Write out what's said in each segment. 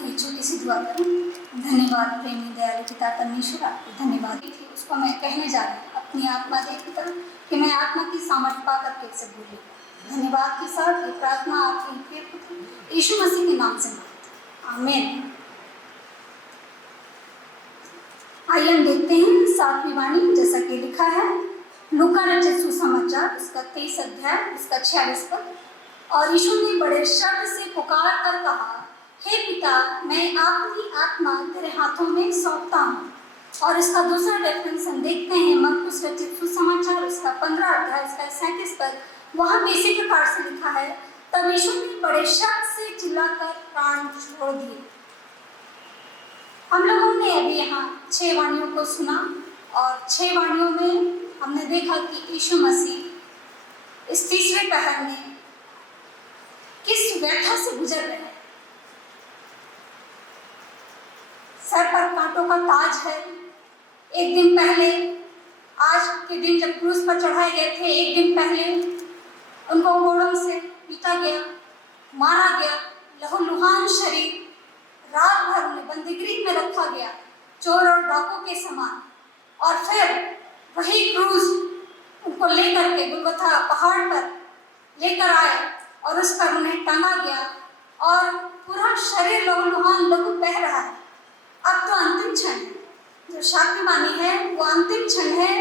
आइए छोटी सी दुआ करें। धन्यवाद प्रेमी दयालु पिता परमेश्वर, आपको धन्यवाद थी उसको मैं कहने जा रही हूँ अपनी आत्मा देख की तरफ कि मैं आत्मा की सामर्थ्य पा करके से बोली। धन्यवाद के साथ ये प्रार्थना आपके प्रिय पुत्र यीशु मसीह के नाम से मांगते, आमीन। आइए हम देखते हैं 7वीं वाणी, जैसा कि लिखा है लूका रचित सुसमाचार उसका 23 अध्याय उसका 46 पद। और यीशु ने बड़े शब्द से पुकार कर कहा, हे पिता, मैं अपनी आत्मा तेरे हाथों में सौंपता हूँ। और इसका दूसरा रेफरेंस हम देखते हैं मरकुस रचित सुसमाचार उसका 15 अध्याय उसका 37 पद। वहाँ भी इसी प्रकार से लिखा है, तब यीशु ने बड़े शब्द से चिल्लाकर प्राण छोड़ दिए। हम लोगों ने अभी यहाँ 6 वाणियों को सुना और 6 वाणियों में हमने देखा कि यीशु मसीह इस तीसरे पहर में किस व्यथा से गुजर रहे हैं। सर पर कांटों का ताज है। एक दिन पहले, आज के दिन जब क्रूस पर चढ़ाए गए थे, एक दिन पहले उनको घोड़ों से पीटा गया, मारा गया, लहूलुहान शरीर रात भर उन्हें बंदीगृह में रखा गया, चोर और डाकू के समान। और फिर वही क्रूस उनको लेकर के गुलगुथा पहाड़ पर लेकर आए और उस पर उन्हें टांगा गया और पूरा शरीर लहूलुहान लहू बह रहा है। अब तो अंतिम क्षण है, जो सातवीं वाणी है वो अंतिम क्षण है।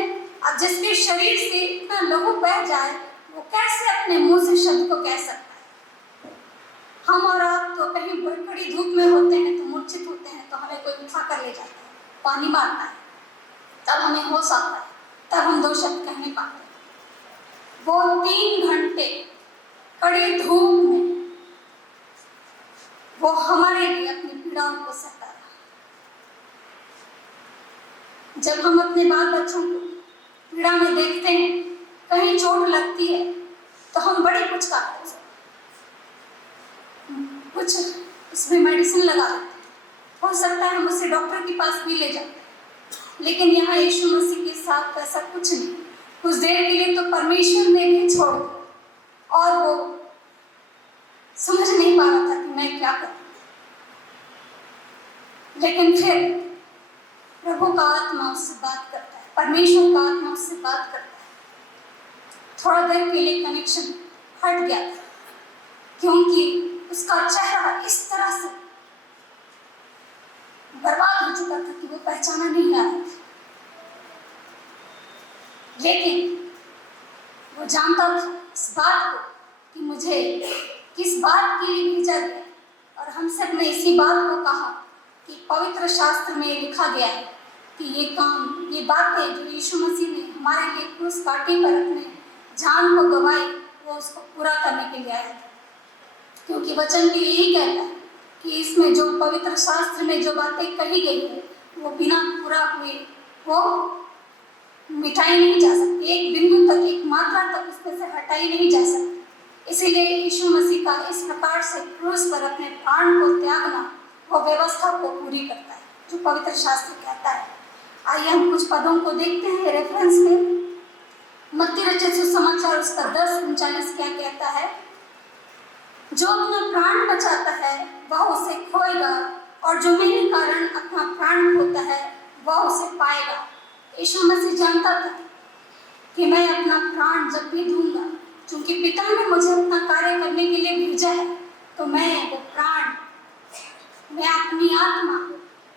अब जिसके शरीर से इतना लहू बह जाए वो कैसे अपने मुंह से शब्द को कह सकता है। हम और आप तो कहीं बड़ी बड़ी धूप में होते हैं तो मूर्छित होते हैं, तो हमें कोई उठा कर ले जाता है, पानी मारता है, तब हमें होश आता है, तब हम 2 शब्द कह नहीं पाते। वो 3 घंटे कड़ी धूप में वो हमारे लिए अपनी पीड़ाओं को सहता रहा। जब हम अपने बाल बच्चों को पीड़ा में देखते हैं, कहीं चोट लगती है, तो हम बड़ी पुचकारते हैं, कुछ उसमें मेडिसिन लगा देते हैं, हो सकता है हम उसे डॉक्टर के पास भी ले जाते हैं। लेकिन यहाँ यीशु मसीह के साथ ऐसा कुछ नहीं। कुछ देर के लिए तो परमेश्वर ने भी छोड़ दिया और वो समझ नहीं पा रहा था कि मैं क्या करूं। लेकिन फिर प्रभु का आत्मा उससे बात करता है, परमेश्वर का आत्मा उससे बात करता है। थोड़ा देर के लिए कनेक्शन हट गया था, क्योंकि उसका चेहरा इस तरह से बर्बाद हो चुका था कि वो पहचाना नहीं आ रहा था। लेकिन वो जानता था इस बात को कि मुझे किस बात के लिए भेजा गया। और हम सब ने इसी बात को कहा कि पवित्र शास्त्र में लिखा गया है कि ये काम, ये बातें जो यीशु मसीह ने हमारे लिए क्रूस काटे पर अपने जान को गवाई, वो उसको पूरा करने के लिए आया था। क्योंकि वचन भी यही कहता है कि इसमें जो पवित्र शास्त्र में जो बातें कही गई है वो बिना पूरा हुए वो मिटाई नहीं जा सकती, एक बिंदु तक, एक मात्रा तक उसमें से हटाई नहीं जा सकती। इसीलिए यीशु मसीह का इस प्रकार से क्रूस पर अपने प्राण को त्यागना वो व्यवस्था को पूरी करता है जो पवित्र शास्त्र कहता है। आइए हम कुछ पदों को देखते हैं रेफरेंस में। मत्ती रचित सुसमाचार उसका 10:39 क्या कहता है, जो अपना प्राण बचाता है वह उसे खोएगा, और जो मेरे कारण अपना प्राण खोता है वह उसे पाएगा। यीशु मसीह जानता था कि मैं अपना प्राण जब भी दूंगा, क्योंकि पिता ने मुझे अपना कार्य करने के लिए भेजा है, तो मैं वो प्राण, मैं अपनी आत्मा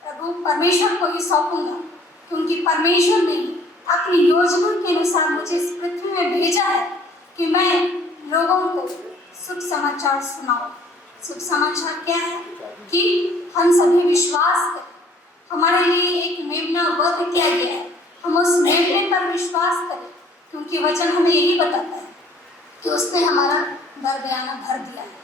प्रभु परमेश्वर को ही सौंपूंगा। क्योंकि परमेश्वर ने अपनी योजना के अनुसार मुझे इस पृथ्वी में भेजा है कि मैं लोगों को शुभ समाचार सुनाऊं। शुभ समाचार क्या है कि हम सभी विश्वास करें। हमारे लिए एक मेमना वध किया गया है, हम उस मेमने पर विश्वास करें, क्योंकि वचन हमें यही बताता है कि उसने हमारा बर बयाना भर दिया है।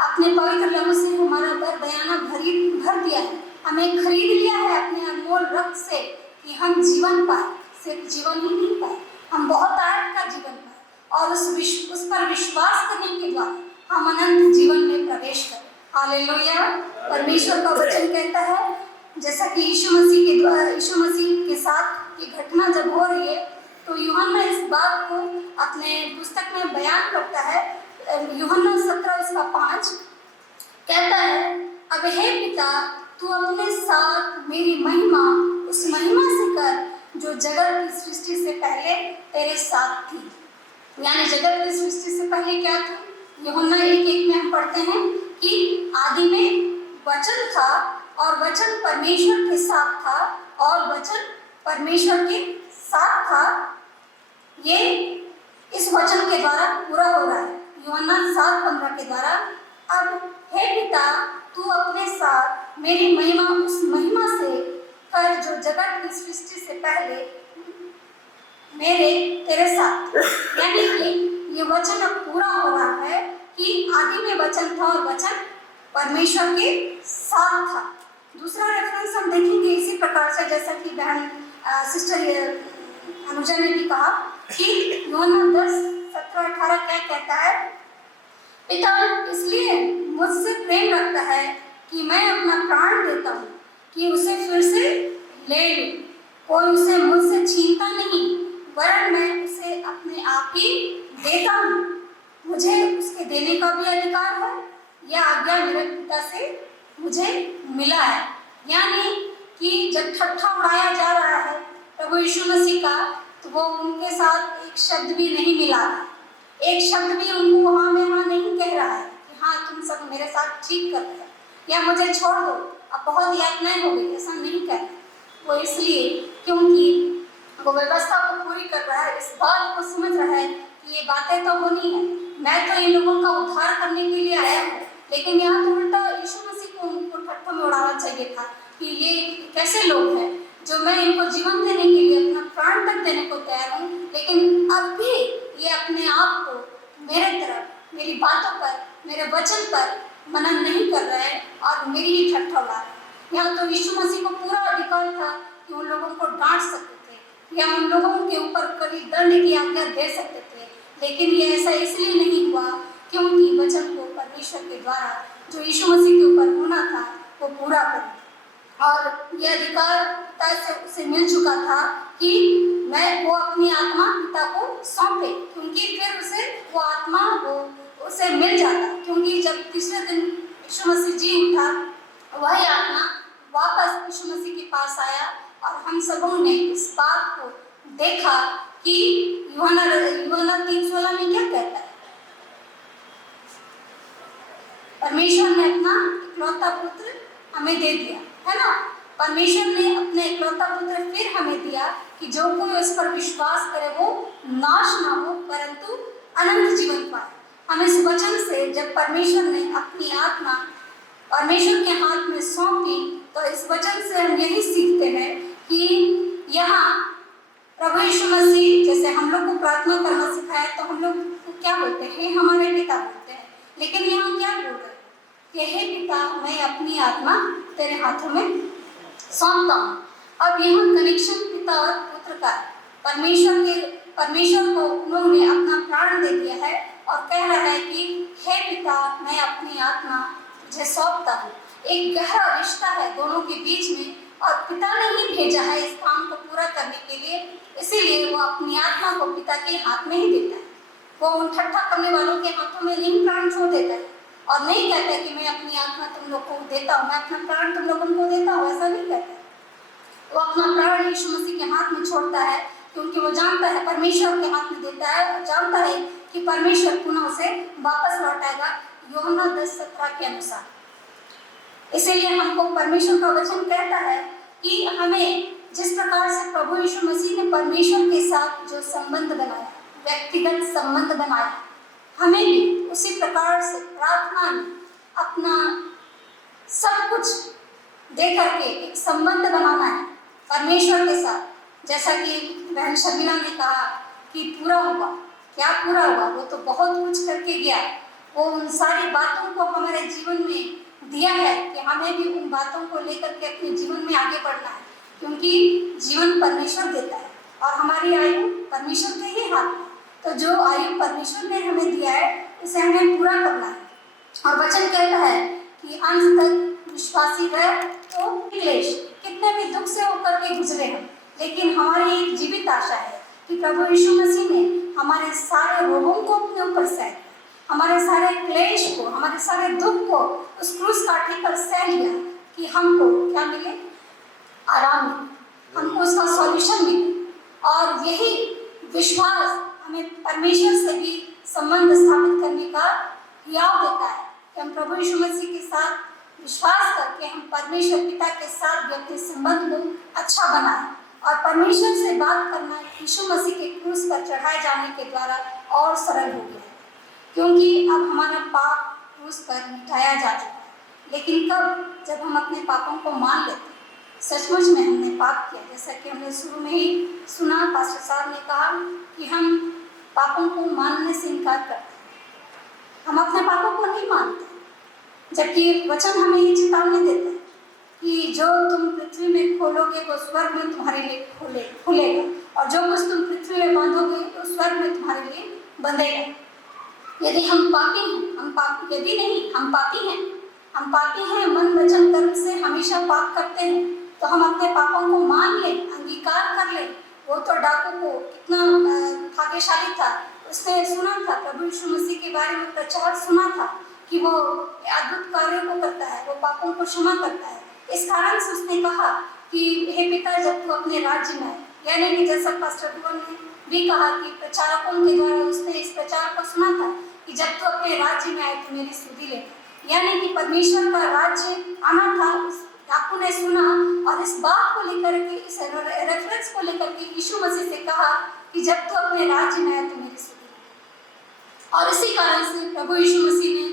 अपने पवित्र लहू से हमारा बर बयाना भर दिया है, हमें खरीद लिया है अपने अनमोल रक्त से कि हम जीवन पाए। सिर्फ जीवन ही नहीं पाए, हम बहुत आयत का जीवन पाए और उस पर विश्वास करने के द्वारा हम अनंत जीवन में प्रवेश करें। हालेलुया। परमेश्वर का वचन कहता है, जैसा कि यीशु मसीह के साथ ये घटना जब हो रही है, तो यूहन्ना इस बात को अपने पुस्तक में बयान करता है। यूहन्ना 17:5 कहता है, अब हे पिता, तू अपने साथ मेरी महिमा उस महिमा से कर जो जगत की सृष्टि से पहले तेरे साथ थी। यानी जगत की सृष्टि से पहले क्या थी? यूहन्ना 1:1 में हम पढ़ते हैं कि आदि में वचन था और वचन परमेश्वर के साथ था और वचन परमेश्वर के साथ था। ये इस वचन के द्वारा पूरा हो रहा है, यूहन्ना 7:15 के द्वारा। अब हे पिता, तू अपने साथ मेरी महिमा उस महिमा से कर जो जगत की सृष्टि से पहले मेरे तेरे साथ। यानी कि ये वचन अब पूरा हो रहा है कि आदि में वचन था और वचन परमेश्वर के साथ था। दूसरा रेफरेंस हम देखेंगे इसी प्रकार से, जैसा कि बहन सिस्टर अनुजा ने भी कहा कि यूहन्ना 10:17-18 क्या कहता है? पिता इसलिए मुझसे प्रेम रखता है कि मैं अपना प्राण देता हूँ कि उसे फिर से ले लूं। कोई उसे मुझसे छीनता नहीं, वरन मैं उसे अपने आप ही देता हूँ। मुझे उसके देने का भी अधिकार है, यह आज्ञा मेरे पिता से मुझे मिला है। यानी कि जब ठट्ठा उड़ाया जा रहा है प्रभु यीशु मसीह का, तो वो उनके साथ एक शब्द भी नहीं मिला, एक शब्द भी उनको हाँ में हाँ नहीं कह रहा है कि हाँ तुम सब मेरे साथ ठीक कर रहे हो या मुझे छोड़ दो, अब बहुत यातनाएं हो गई, ऐसा नहीं कह रहा। वो इसलिए क्योंकि वो व्यवस्था को पूरी कर रहा है, इस बात को समझ रहा है कि ये बातें तो होनी है, मैं तो इन लोगों का उद्धार करने के लिए आया हूँ। लेकिन यहाँ तो उल्टा यीशु मसीह को उनको ठट्ठा में उड़ाना चाहिए था कि ये कैसे लोग हैं जो मैं इनको जीवन देने के लिए अपना प्राण तक देने को तैयार हूँ, लेकिन अब भी ये अपने आप को मेरे तरफ, मेरी बातों पर, मेरे वचन पर मनन नहीं कर रहे हैं और मेरी ही ठट्ठा उड़ा रहे हैं। यहाँ तो यीशु मसीह को पूरा अधिकार था कि उन लोगों को डांट सकते थे या उन लोगों के ऊपर कभी दंड की आज्ञा दे सकते थे, लेकिन ये ऐसा इसलिए नहीं हुआ क्योंकि वचन को परमेश्वर के द्वारा जो यीशु मसीह के ऊपर होना था वो पूरा कर, और यह अधिकार पिता से उसे मिल चुका था कि मैं वो अपनी आत्मा पिता को सौंपे, क्योंकि फिर उसे वो आत्मा वो उसे मिल जाता, क्योंकि जब तीसरे दिन यीशु मसीह जी उठा वही आत्मा वापस यीशु मसीह के पास आया और हम सबों ने इस बात को देखा कि यूहन्ना 3:16 में क्या कहता है? परमेश्वर ने अपना इकलौता पुत्र हमें दे दिया, है ना? परमेश्वर ने अपने इकलौता पुत्र फिर हमें दिया कि जो कोई उस पर विश्वास करे वो नाश ना हो परंतु अनंत जीवन पाए। हम इस वचन से जब परमेश्वर ने अपनी आत्मा परमेश्वर के हाथ में सौंपी, तो इस वचन से हम यही सीखते हैं कि यहाँ प्रभु यीशु मसीह जैसे हम लोग को प्रार्थना करना सिखाया, तो हम लोग को क्या बोलते हैं? हमारे पिता बोलते हैं, लेकिन यहाँ क्या बोल रहे हैं कि हे पिता, मैं अपनी आत्मा तेरे हाथों में सौंपता हूँ। अब यहाँ कनेक्शन पिता और पुत्र का, परमेश्वर को उन्होंने अपना प्राण दे दिया है और कह रहा है कि हे पिता, मैं अपनी आत्मा तुझे सौंपता हूँ। एक गहरा रिश्ता है दोनों के बीच में, और पिता ने ही भेजा है इस काम को पूरा करने के लिए, इसीलिए वो अपनी आत्मा को पिता के हाथ में ही देता है। वो उन ठट्ठा करने वालों के हाथों में नहीं प्राण छोड़ देता है और नहीं कहता कि मैं अपनी आत्मा तुम लोग को देता हूँ, मैं अपना प्राण तुम लोगों को देता हूँ, ऐसा नहीं कहता। वो अपना प्राण यीशु मसीह के हाथ में छोड़ता है, क्योंकि वो जानता है परमेश्वर के हाथ में देता है और जानता है कि परमेश्वर पुनः उसे वापस लौटाएगा, यूहन्ना 10:17 के अनुसार। इसीलिए हमको परमेश्वर का वचन कहता है कि हमें जिस प्रकार से प्रभु यीशु मसीह ने परमेश्वर के साथ जो संबंध बनाया, व्यक्तिगत संबंध बनाया, हमें भी उसी प्रकार से प्रार्थना में अपना सब कुछ दे करके एक संबंध बनाना है परमेश्वर के साथ। जैसा कि बहन शर्मिला ने कहा कि पूरा हुआ, क्या पूरा हुआ? वो तो बहुत कुछ करके गया, वो उन सारी बातों को हमारे जीवन में दिया है कि हमें भी उन बातों को लेकर के अपने जीवन में आगे बढ़ना है, क्योंकि जीवन परमेश्वर देता है और हमारी आयु परमेश्वर के ही हाथ में। तो जो आयु परमेश्वर ने हमें दिया है उसे हमें पूरा करना है। और वचन कहता है कि अंत तक विश्वासी रह तो क्लेश, कितने भी दुख से होकर के गुजरे हम, लेकिन हमारी एक जीवित आशा है कि प्रभु यीशु मसीह ने हमारे सारे रोगों को अपने ऊपर सह, हमारे सारे क्लेश को, हमारे सारे दुख को उस क्रूस काठी पर सह लिया कि हमको क्या मिले, आराम मिले, हमको उसका सॉल्यूशन मिले। और यही विश्वास हमें परमेश्वर से भी संबंध स्थापित करने का हियाव देता है कि हम प्रभु यीशु मसीह के साथ विश्वास करके हम परमेश्वर पिता के साथ भी अपने संबंध को अच्छा बनाएं। और परमेश्वर से बात करना यीशु मसीह के क्रूस पर चढ़ाए जाने के द्वारा और सरल हो गया है, क्योंकि अब हमारा पाप क्रूस पर मिटाया जा चुका है। लेकिन कब? जब हम अपने पापों को मान लेते हैं, सचमुच में हमने पाप किया। जैसा कि हमने शुरू में ही सुना, पास्टर साहब ने कहा कि हम पापों को मानने से इनकार करते हैं, हम अपने पापों को नहीं मानते, जबकि वचन हमें ये चेतावनी देता है कि जो तुम पृथ्वी में खोलोगे वो स्वर्ग में तुम्हारे लिए खुलेगा, और जो कुछ तुम पृथ्वी में बांधोगे वो स्वर्ग में तुम्हारे लिए बंधेगा। यदि हम पापी हैं, हम पापी यदि नहीं हम पापी हैं, हम पापी हैं, मन वचन कर्म से हमेशा पाप करते हैं, तो हम अपने पापों को मान लें, अंगीकार कर लें। वो तो डाकू को कितना भाग्यशाली था, उसने सुना था प्रभु यीशु मसीह के बारे में प्रचार सुना था कि वो अद्भुत कार्यों को करता है, वो पापों को क्षमा करता है। इस कारण से उसने कहा कि हे पिता, जब तू अपने राज्य में आए, यानी कि जैसा पास्टर भुवन ने भी कहा कि प्रचारकों के द्वारा उसने इस प्रचार को सुना था कि जब तू अपने राज्य में आए तो मेरी स्तुति ले, यानी कि परमेश्वर का राज्य आना था। डाकू ने सुना और इस बात को लेकर के, इस रेफरेंस को लेकर के यीशु मसीह से कहा कि जब तू अपने राज्य में आए तो मेरी स्तुति ले। और इसी कारण से प्रभु यीशु मसीह ने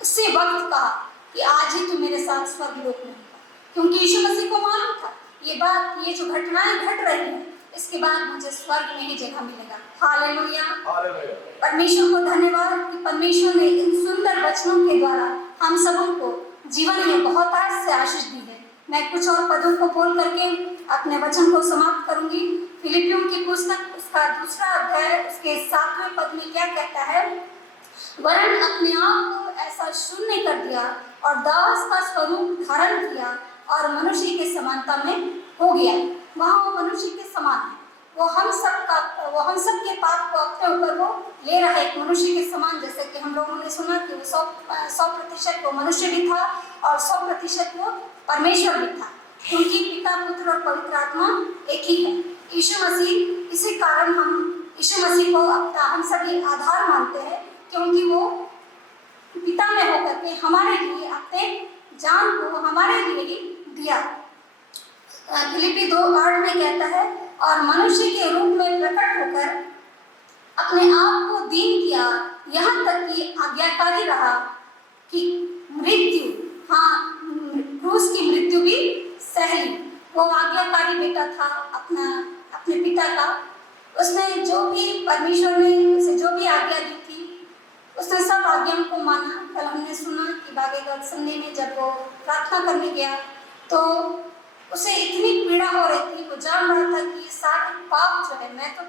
उसी वक्त कहा कि आज ही तू मेरे साथ स्वर्ग लोक में होगा, क्योंकि यीशु मसीह को मालूम था ये बात, ये जो घटनाएं घट रही हैं, इसके बाद मुझे स्वर्ग में ही जगह मिलेगा। हालेलुया, परमेश्वर को धन्यवाद कि परमेश्वर ने इन सुंदर वचनों के द्वारा हम सबों को जीवन में बहुत से आशीष दी है। मैं कुछ और पदों को बोल करके अपने वचन को समाप्त करूंगी। फिलिपियों की पुस्तक उसका 2 अध्याय उसके 7वें पद में क्या कहता है, वरन अपने आप को ऐसा शून्य कर दिया और दास का स्वरूप धारण किया और मनुष्य के समानता में हो गया। वहाँ वो मनुष्य के समान है, वो हम सब के पाप को अपने ऊपर वो ले रहा है, एक मनुष्य के समान। जैसे कि हम लोगों ने सुना कि वो 100% वो मनुष्य भी था और 100% वो परमेश्वर भी था, क्योंकि पिता, पुत्र और पवित्र आत्मा एक ही है, यीशु मसीह। इसी कारण हम यीशु मसीह को अपना हम सभी आधार मानते हैं, क्योंकि वो पिता में होकर के हमारे लिए अपने जान को हमारे लिए ही दिया। फिलिपी 2:8 में कहता है, और मनुष्य के रूप में प्रकट होकर अपने आप को दीन किया, यहाँ तक कि आज्ञाकारी रहा कि मृत्यु, क्रूस की मृत्यु भी सह ली। वो आज्ञाकारी बेटा था अपने पिता का। उसने जो भी परमेश्वर ने उसे जो भी आज्ञा दी थी, उसने सब आज्ञाओं को माना। कल हमने सुना कि बागे गतसमने में जब वो प्रार्थना करने गया तो उसे इतनी पीड़ा हो रही थी, वो जान रहा था कि ये सारे पाप जो है, मैं तो